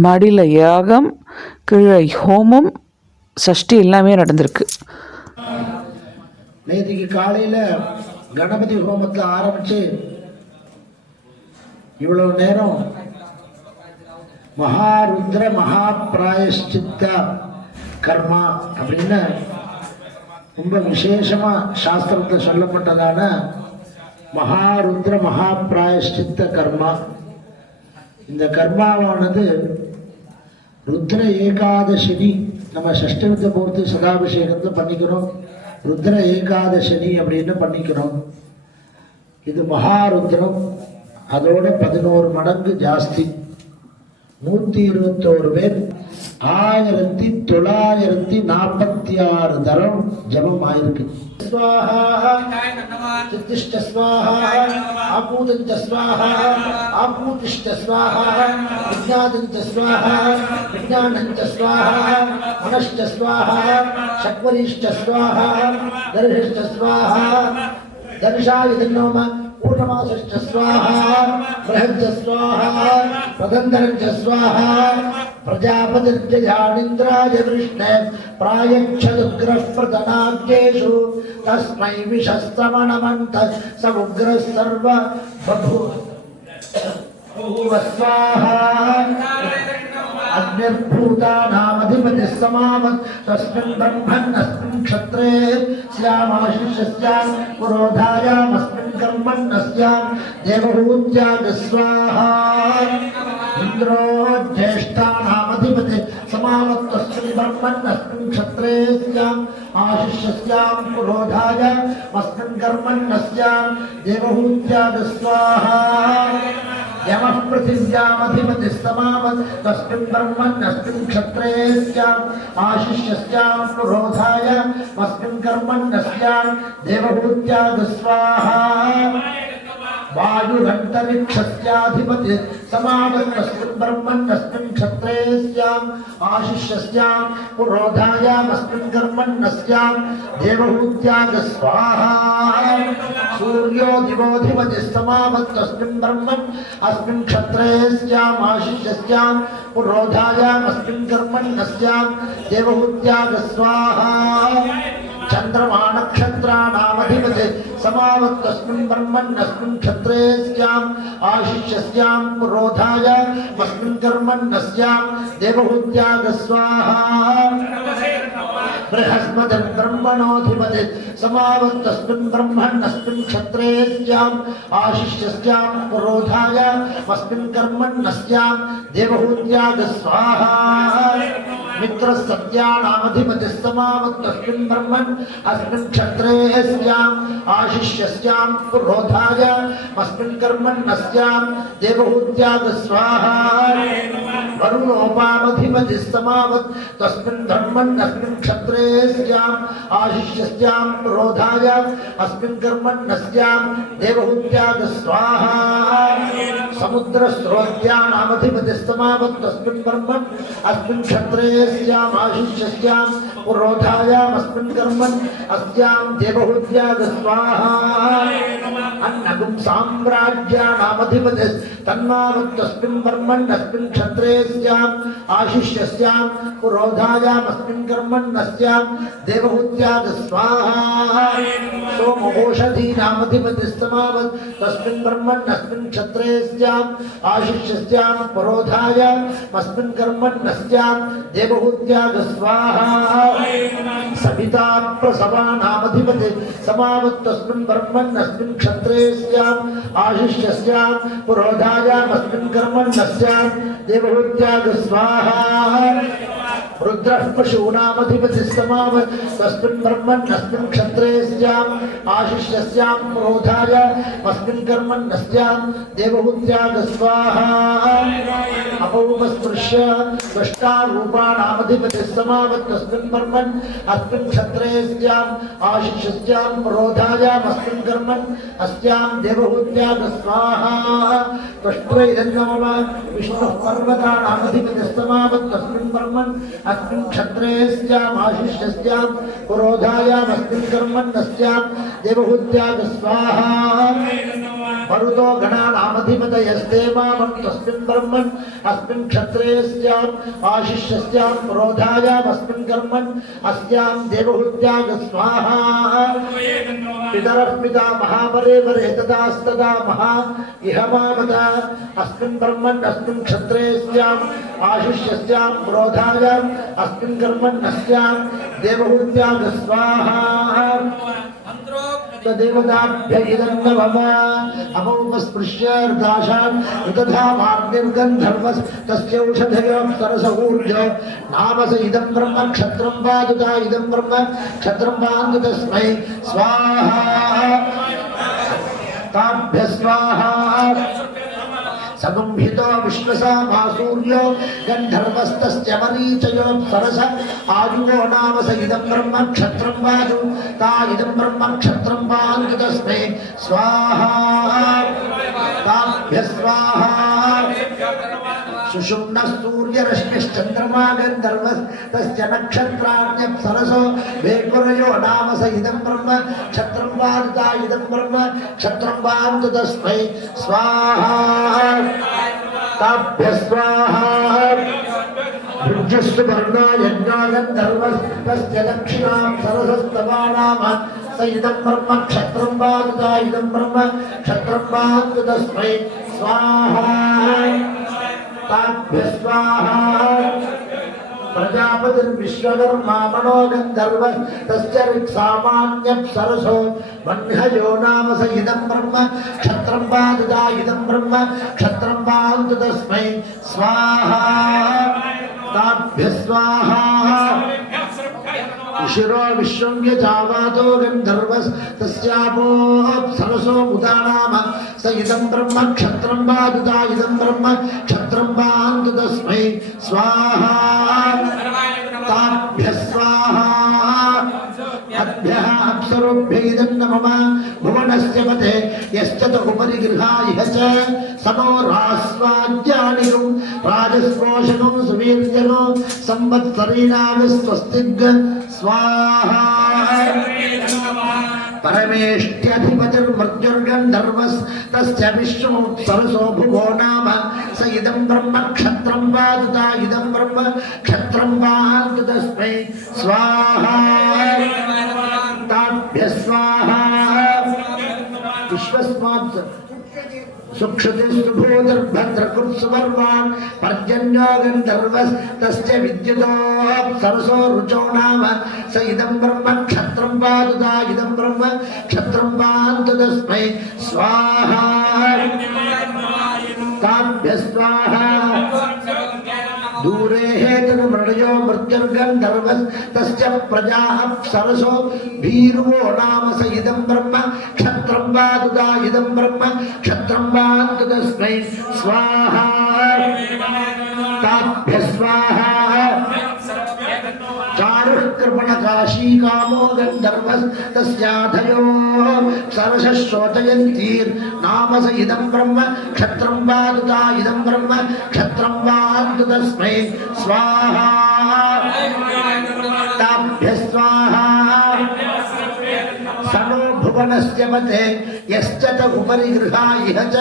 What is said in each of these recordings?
மாடியில் யாகம், கீழே ஹோமம், சஷ்டி எல்லாமே நடந்திருக்கு. நேற்றுக்கு காலையில் கணபதி ஹோமத்தில் ஆரம்பித்து இவ்வளவு நேரம் மகாருத்ர மகாபிராயஷ்சித்த கர்மா அப்படின்னு ரொம்ப விசேஷமாக சாஸ்திரத்தில் சொல்லப்பட்டதான மகாருத்ர மகாபிராயஷ்சித்த கர்மா. இந்த கர்மாவானது ருத்ர ஏகாதசனி, நம்ம சஷ்டமித்த பூர்த்தி சதாபிஷேகத்தை பண்ணிக்கிறோம். ருத்ர ஏகாதசனி அப்படின்னு பண்ணிக்கிறோம். இது மகாருத்ரம், அதோட 11 மடங்கு ஜாஸ்தி. 121 பேர் 1946 தரம் ஜபம் ஆயிருக்கு. சித்திஷ்ட ஸ்வாஹா, ஆபூதஞ்ச ஸ்வாஹா, ஆபூதிஷ்ட ஸ்வாஹா, விஜ்ஞாதஞ்ச ஸ்வாஹா, விஜ்ஞானஞ்ச ஸ்வாஹா, மனஷ்ட ஸ்வாஹா, சக்வரிஷ்ட ஸ்வாஹா, தர்ஷிஷ்ட ஸ்வாஹா, தர்ஷாயுதன்னோம पूर्णमासश्च स्वाहा, बृहच्च स्वाहा, प्रदन्दरञ्च स्वाहा, प्रजापतिर्च यानिन्द्राय वृष्णे प्रायच्छदुग्रः प्रतनाद्येषु तस्मै विषस्तमनमन्तः स उग्रः सर्व बभूव स्वाहा. अग्निर्भूतानामधिपतिः समावत् तस्मिन् ब्रह्मण्यस्मिन् क्षत्रे स्यामाशिष्यस्यां पुरोधायामस्मिन् कर्मण्यस्यां देवहूत्यागः स्वाहा. इन्द्रो ज्येष्ठानामधिपतिः समावत् तस्मिन् ब्रह्मण्यस्मिन् क्षत्रे स्याम् आशिष्यस्यां पुरोधायामस्मिन् कर्मण्यस्यां देवहूत्यागः स्वाहा. यमः पृथिव्यामधिपतिः समावत् तस्मिन् ब्रह्मण्यस्मिन् क्षत्रे स्याम् आशिष्यस्यां पुरोधायामस्मिन् कर्मण्यस्यां देवहूत्यागः स्वाहा. वायुरन्तरिक्षस्याधिपतिः समावत् तस्मिन् ब्रह्मण्यस्मिन् क्षत्रे स्याम् आशिष्यस्यां पुरोधायामस्मिन् कर्मण्यस्यां देवहूत्यागः स्वाहा. सूर्यो दिवोऽधिपतिः समावत् तस्मिन् ब्रह्मण् अस्मिन् क्षत्रे स्याम् आशिष्यस्यां पुरोधायामस्मिन् कर्मण्यस्यां देवहूत्यागः स्वाहा. चंद्रमा नक्षत्राणामधिपतिः समावत् तस्मिन् ब्रह्मण्यस्मिन् क्षत्रे स्याम् आशिष्यस्यां पुरोधायामस्मिन् कर्मण्यस्यां देवहूत्यागः स्वाहा. बृहस्पतिर्ब्रह्मणोऽधिपतिः समावत् तस्मिन् ब्रह्मण्यस्मिन् क्षत्रे स्याम् आशिष्यस्यां पुरोधायामस्मिन् कर्मण्यस्यां देवहूत्यागः स्वाहा. मित्रसत्यानामधिपतिः समावत् तस्मिन् ब्रह्मण् अस्मिन् क्षत्रे स्याम् आशिष्यस्यां पुरोधायामस्मिन् कर्मण्यस्यां देवहूत्यागः स्वाहा. वरुणोपामधिपतिः समावत् तस्मिन् ब्रह्मण्यस्मिन् क्षत्रे स्याम् आशिष्यस्यां पुरोधायामस्मिन् कर्मण्यस्यां देवहूत्यागः स्वाहा. समुद्रस्रोत्यानामधिपतिः समावत् तस्मिन् ब्रह्मण् अस्मिन् क्षत्रे स्याम् आशिष्यस्यां पुरोधायामस्मिन् कर्मण् अस्यां देवहूत्यागः स्वाहा. अन्नगुं साम्राज्यानामधिपतिः तन्मावत् तस्मिन् ब्रह्मण् अस्मिन् क्षत्रे स्याम् आशिष्यस्यां पुरोधायामस्मिन् कर्मण् अस्यां देवहूत्यागः स्वाहा. सोमोषधीनामधिपतिः समावत् तस्मिन् ब्रह्मण् अस्मिन् क्षत्रे स्याम् आशिष्यस्यां पुरोधायामस्मिन् कर्मण् अस्यां देवहूत्यागः स्वाहा. सविता प्रसवानामधिपतिः समावत् तस्मिन् ब्रह्मण् अस्मिन् क्षत्रे स्याम् आशिष्यस्यां पुरोधायामस्मिन् कर्मण् अस्यां देवहूत्यागः स्वाहा. रुद्रः पशूनामधिपतिः समावत् तस्मिन् ब्रह्मण् अस्मिन् क्षत्रे स्याम् आशिष्यस्यां पुरोधायामस्मिन् कर्मण् अस्यां देवहूत्यागः स्वाहा. अपौपस्पृश्य द्रष्टारूपाणामधिपतिः समावत् तस्मिन् ब्रह्मण् अस्मिन् क्षत्रे स्याम् आशिष्यस्यां पुरोधायामस्मिन् कर्मण् अस्यां देवहूत्यागः स्वाहा. त्वष्ट्वैदन्नमः विष्णुः पर्वतानामधिपतिः समावत् तस्मिन् ब्रह्मण् अस्मिन् क्षत्रे स्याम् आशिष्यस्यां पुरोधायामस्मिन् कर्मण् अस्यां देवहूत्यागः स्वाहा. मरुतो गणानामधिपतयस्तेमावन् तस्मिन् ब्रह्मन् अस्मिन् क्षत्रे स्याम् आशिष्यस्याम् प्रोधायाम् अस्मिन् कर्मन् अस्याम् देवहूत्याग स्वाहा पितरः पिता महापरे वरे तदास्तदा महा इह मामता अस्मिन् ब्रह्मन् अस्मिन् क्षत्रे स्याम् आशिष्यस्याम् प्रोधायाम् अस्मिन् कर्मन् अस्याम् देवहूत्याग स्वाहा देवताभ्य इदं नमः अमोपस्पृश्यर्दाशान् उतधामाग्निर्गन्धर्वस् तस्य औषधयो सरसऊर्जो नामस इदं ब्रह्म क्षत्रं पादुता इदं ब्रह्म क्षत्रं पादु तस्मै स्वाहा ताभ्य स्वाहा सगुंहितो विश्वसामासूर्यो गन्धर्वस्तस्य मरीचयोऽप्सरस आयुवो नाम स इदं ब्रह्म क्षत्रं वाजु ता इदं ब्रह्म क्षत्रं वान्तु तस्मै स्वाहा ताभ्य स्वाहा सुषुम्नः सूर्यरश्मिश्चन्द्रमा गन्धर्वस्तस्य नक्षत्राण्यप्सरसो वेकुरयो नाम स इदं ब्रह्म क्षत्रं वाजु ता इदं ब्रह्म क्षत्रं वान्तु तस्मै स्वाहा ताभ्य स्वाहा भुज्यस्तु वर्णो यज्ञो गन्धर्वस्तस्य दक्षिणां सरसस्तवानाम स इदं ब्रह्म क्षत्रं वाजु ता इदं ब्रह्म क्षत्रं वान्तु तस्मै स्वाहा ताभ्य स्वाहा प्रजापतिर्विश्वकर्मा मनो गन्धर्वस्तस्य ऋक्सामान्यप्सरसो वह्नयो नाम स इदं ब्रह्म क्षत्रं वाजु ता इदं ब्रह्म क्षत्रं वान्तु तस्मै स्वाहा ताभ्य स्वाहा शिरो विश्वं यजावातो गन्धर्वस्तस्यापोऽप्सरसो मुदा नाम स इदं ब्रह्म क्षत्रं वाजु ता इदं ब्रह्म क्षत्रं वान्तु तस्मै स्वाहा ताभ्य स्वाहा अभ्यः अप्सरोभ्य इदं नमः भुवनस्य पते यश्च त उपरि गृहायः च समो रास्वाद्यानिगुं राजस्पोषणं सुवीर्यनो संवत्सरीणाविस्वस्तिग् स्वाहा परमेष्ट्यधिपतिर्मृत्युर्गन्धर्वस्तस्य विश्वमुत्सरसो भुवो नाम स इदं ब्रह्म क्षत्रं वाजु ता इदं ब्रह्म क्षत्रं वान्तु तस्मै स्वाहा ताभ्य स्वाहा विश्वस्मात् सुक्षतिस्तुभूतिर्भद्रकृत्सुवर्वान् पर्जन्यो गन्धर्वस्तस्य विद्युतोऽप्सरसो रुचो नाम स इदं ब्रह्म क्षत्रं वाजु ता इदं ब्रह्म क्षत्रं वान्तु तस्मै स्वाहा ताभ्य स्वाहा दूरे हेतुर्मृडयो मृत्युर्गन्धर्वस्तस्य प्रजाः भीर्वो नाम स इदं ब्रह्म क्षत्रं वाजु ता इदं ब्रह्म क्षत्रं वान्तु तस्मै स्वाहा ताभ्य स्वाहा चारुः कृपणकाशीकामो गन्धर्वस्तस्याधयो सरसः शोचयन्तीर्नाम स इदं ब्रह्म क्षत्रं वाजु ता इदं ब्रह्म क्षत्रं वान्तु तस्मै स्वाहा ताभ्य स्वाहा सनो भुवनस्य पते यश्च त उपरि गृहायः च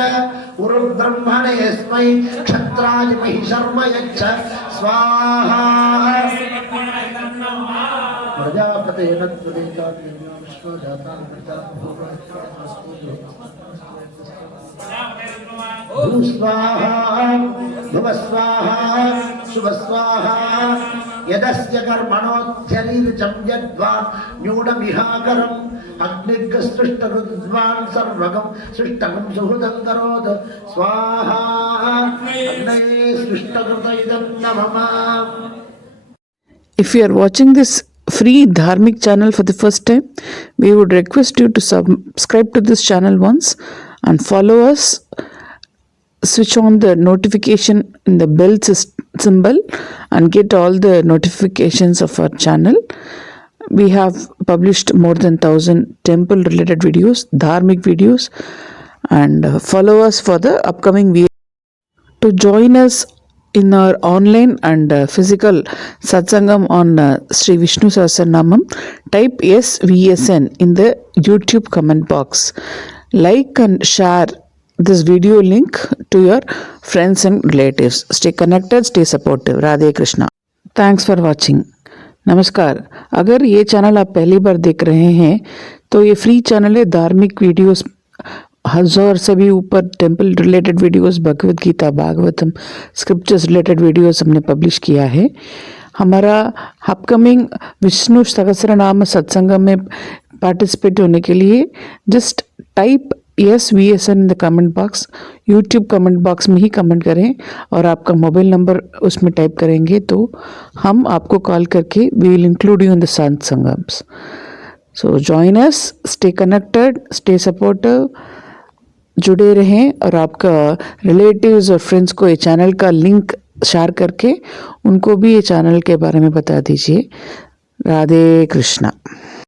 उरुब्रह्मणे यस्मै क्षत्राय महिषर्म यच्छ स्वाहा प्रजापतेन त्वदेकान्यो विश्वजातां भूस्वाहा भुवस्वाहा शुभस्वाहा यदस्य कर्मणोऽध्यरीर्जं यद्वा न्यूनमिहाकरम् अग्निगस्तुष्टरुद्वान् सर्वगं सुष्टगं सुहृदं करोत् स्वाहा अग्नये सुष्टकृत इदं नमः. If you are watching this free Dharmic channel for the first time, we would request you to subscribe to this channel once and follow us. Switch on the notification in the bell symbol and get all the notifications of our channel. We have published more than 1,000 temple related videos, Dharmic videos, and follow us for the upcoming videos. To join us in our online and physical satsangam on Sri Vishnu Sahasranamam, type SVSN in the YouTube comment box. Like and share this video link to your friends and relatives. Stay connected, stay supportive. Radhe Krishna. Thanks for watching. नमस्कार। अगर ये channel आप पहली बार देख रहे हैं तो ये फ्री चैनल है। धार्मिक वीडियोस 1000 से भी ऊपर temple related videos, Bhagavad Gita, Bhagavatam, scriptures related videos हमने पब्लिश किया है। हमारा अपकमिंग विष्णु सहस्रनाम सत्संग में पार्टिसिपेट होने के लिए just type yes VSN in the comment box. YouTube comment box में ही कमेंट करें और आपका मोबाइल नंबर उसमें टाइप करेंगे तो हम आपको कॉल करके we will include you in the संत संगम्स। So join us, stay connected, stay supportive, जुड़े रहें और आपका रिलेटिव्स और फ्रेंड्स को ये चैनल का लिंक शेयर करके उनको भी ये चैनल के बारे में बता दीजिए। राधे कृष्णा।